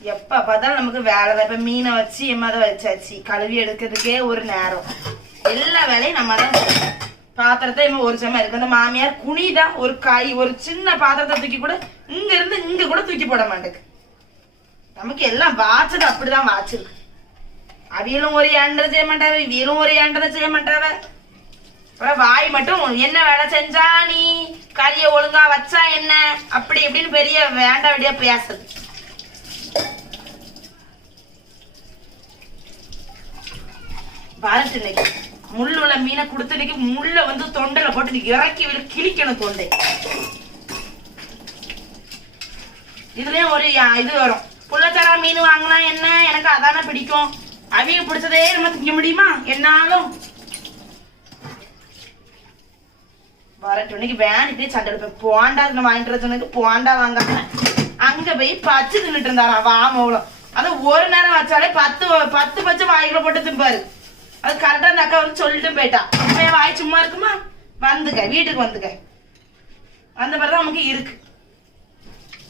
எப்ப பார்த்தாலும் நமக்கு வேலை தான் இப்ப மீனை வச்சு எம்மா தான் வச்சாச்சு. கழுவி எடுக்கிறதுக்கே ஒரு நேரம். எல்லா வேலையும் நம்ம தான் பாத்திரத்தை இம்மா ஒரு சமயம் இருக்கு. அந்த மாமியார் குனிதான் ஒரு கை ஒரு சின்ன பாத்திரத்தை தூக்கி கூட இங்க இருந்து இங்க கூட தூக்கி போட மாட்டேக்கு நமக்கு எல்லாம் வாச்சது அப்படிதான் வாச்சிருக்கு அவியலும் ஒரு ஏண்டரை செய்ய மாட்டாவ இவியலும் ஒரு ஏண்டரை செய்ய மாட்டாவ. அப்புறம் வாய் மட்டும் என்ன வேலை செஞ்சா நீ? கறியை ஒழுங்கா வச்சா என்ன? அப்படி இப்படின்னு பெரிய வேண்டாம் வேண்டிய பேசுது பாருட்டு இன்னைக்கு. முள் உள்ள மீனை கொடுத்து இன்னைக்கு முள்ள வந்து தொண்டையில போட்டு இறக்கி விட கிழிக்கணும் தொண்டை. இதுலயும் ஒரு இது வரும். புள்ளத்தரா மீன் வாங்கினா என்ன? எனக்கு அதானே பிடிக்கும். அவிய பிடிச்சதே நம்ம திங்க முடியுமா? என்னாலும். வரட்டும் இன்னைக்கு இப்படியே சண்டை எடுப்பேன். போண்டா வாங்கிட்டு சொன்னதுக்கு போண்டா வாங்காம அங்க போய் பச்சு தின்னுட்டு இருந்தாராம். வாமவளம் அது ஒரு நேரம் வச்சாலே பத்து பத்து பச்சை வாய்க்குள்ள போட்டு திம்பாரு அது கரெக்டாக அந்த அக்கா வந்து சொல்லிட்டு போயிட்டா. இப்ப என் வாய் சும்மா இருக்குமா? வந்துக்க வீட்டுக்கு வந்துக்க. அந்த மாதிரி தான் நமக்கு இருக்கு.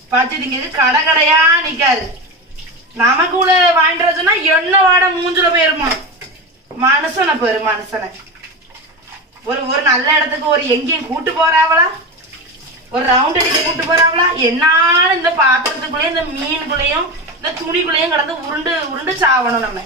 பார்த்து கடை கடையா நிக்காது. நமக்கு உள்ள வாங்கிட்டு வர எண்ணெய் வாட மூஞ்சுல போயிருமா? மனுஷனை போயிரு மனுஷனை. ஒரு ஒரு நல்ல இடத்துக்கு ஒரு எங்கேயும் கூட்டு போறாவளா? ஒரு ரவுண்ட் அடிக்க கூட்டு போறாவளா? என்னாலும் இந்த பாத்திரத்துக்குள்ளேயும் இந்த மீனுக்குள்ளேயும் இந்த துணிக்குள்ளேயும் கிடந்து உருண்டு உருண்டு சாவணும் நம்ம.